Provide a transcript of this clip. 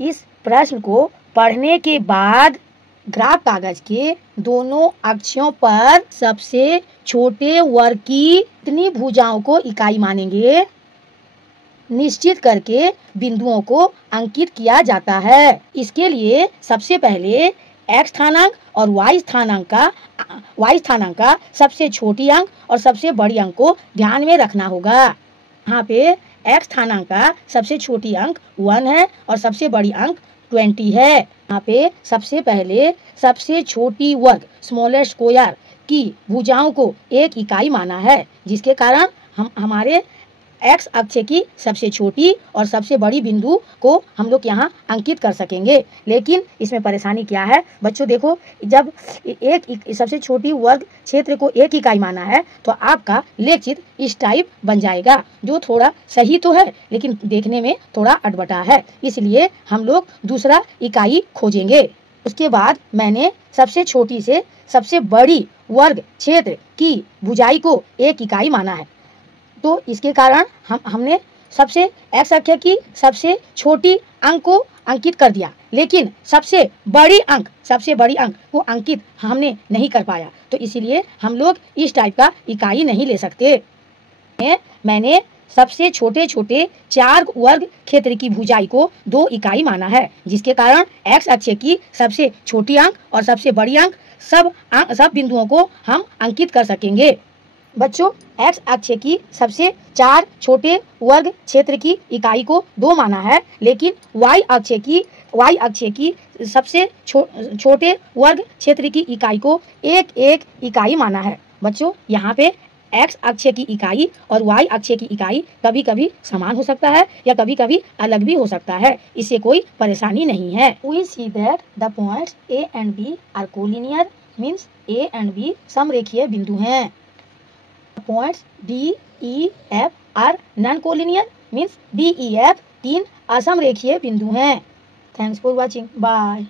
इस प्रश्न को पढ़ने के बाद ग्राफ कागज के दोनों अक्षों पर सबसे छोटे वर्ग की कितनी भुजाओं को इकाई मानेंगे निश्चित करके बिंदुओं को अंकित किया जाता है। इसके लिए सबसे पहले x स्थानांक और y स्थानांक का सबसे छोटी अंक और सबसे बड़ी अंक को ध्यान में रखना होगा। यहाँ पे x स्थानांक का सबसे छोटी अंक 1 है और सबसे बड़ी अंक 20 है। यहाँ पे सबसे पहले सबसे छोटी वर्ग स्मॉलेस्ट स्क्वायर की भुजाओं को एक इकाई माना है, जिसके कारण हम हमारे x अक्ष की सबसे छोटी और सबसे बड़ी बिंदु को हम लोग यहाँ अंकित कर सकेंगे। लेकिन इसमें परेशानी क्या है बच्चों, देखो जब सबसे छोटी वर्ग क्षेत्र को एक इकाई माना है तो आपका लेख चित्र इस टाइप बन जाएगा, जो थोड़ा सही तो है लेकिन देखने में थोड़ा अटपटा है। इसलिए हम लोग दूसरा इकाई खोजेंगे। उसके बाद मैंने सबसे छोटी से सबसे बड़ी वर्ग क्षेत्र की भुजाई को एक इकाई माना है, तो इसके कारण हमने सबसे x अक्ष की सबसे छोटी अंक को अंकित कर दिया, लेकिन सबसे बड़ी अंक को अंकित हमने नहीं कर पाया, तो इसीलिए हम लोग इस टाइप का इकाई नहीं ले सकते। मैंने सबसे छोटे 4 वर्ग क्षेत्र की भुजाई को 2 इकाई माना है, जिसके कारण x अक्ष की सबसे छोटी अंक और सबसे बड़ी अंक सब बिंदुओं को हम अंकित कर सकेंगे। बच्चों x अक्ष की सबसे 4 छोटे वर्ग क्षेत्र की इकाई को 2 माना है, लेकिन y अक्ष की सबसे छोटे वर्ग क्षेत्र की इकाई को एक इकाई माना है। बच्चों यहाँ पे x अक्ष की इकाई और y अक्ष की इकाई कभी कभी समान हो सकता है या कभी कभी अलग भी हो सकता है, इससे कोई परेशानी नहीं है। We see that the points A and B are collinear, means A and B समरेखीय बिंदु हैं। Points D, E, F are non-collinear, means D, E, F 3 असमरेखीय बिंदु हैं। Thanks for watching. Bye.